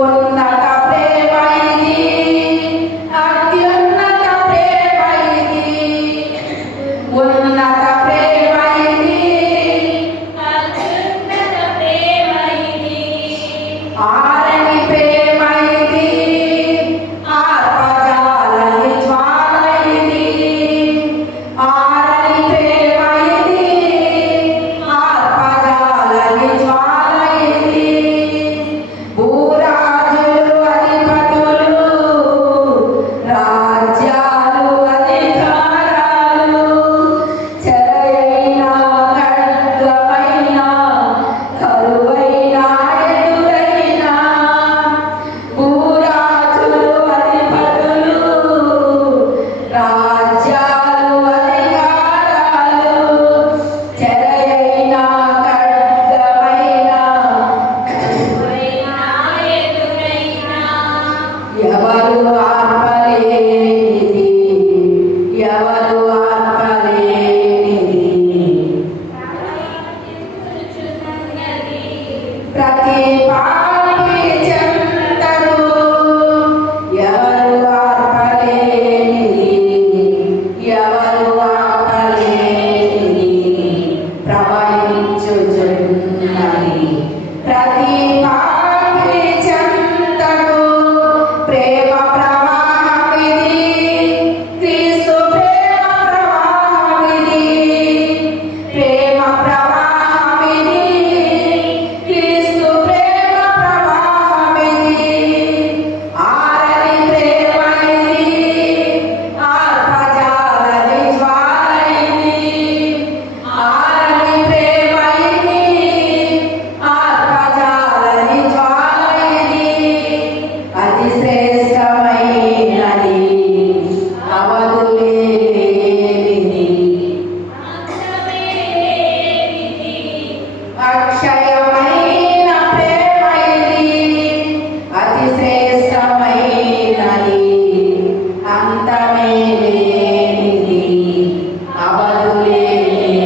ఉన్నత ప్రేమ ఇది, అత్యున్నత ప్రేమ ఇది, ఉన్నత ప్రేమ ఇది, అత్యున్నత ప్రేమ ఇది, ఆరని ప్రేమ ఇది, ఆర్పజాలని జ్వాల ఇది, ఆరని ప్రేమ ఇది, ఆర్పజాలని జ్వాల ఇది, భూరాజులు అధిపతులు, రాజ్యాలు అధికారాలు, చెరయైన ఖడ్గమైన, కరువైన ఎదురైన, భూరాజులు అధిపతులు, రాజ్యాలు అధికారాలు, చెరయైన ఖడ్గమైన, ఎదురైనా ఎదురైనా ఎవరు ఆర్పలేనిది, ఎవరు ఆర్పలేనిది, కూర్చున్నది ప్రతి పాపి చెంతను ఎవరు ఆర్పలేనిది, ఎవరు ఆపలేనిది, ప్రవహించుచున్నది. ప్రతి పాపి చెంతను ప్రేమ ప్రవాహమిది, క్రీస్తు ప్రేమ ప్రవాహమిది, ప్రేమ ప్రవాహమిది, క్రీస్తు ప్రేమ ప్రవాహమిది, ఆరని ప్రేమ ఇది, ఆర్పజాలని జ్వాల ఇది, ఆరని ప్రేమ ఇది, ఆర్పజాలని జ్వాల ఇది, అతి శ్రేష్టమైనది, అవధులేనిది, అంతమే లేనిది, అక్షయమైన ప్రేమ ఇది, అతి శ్రేష్టమైనది, అంతమే లేనిది, అవధులేనిది,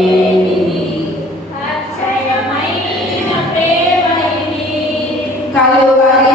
అక్షయమైన ప్రేమ ఇది, కలువరి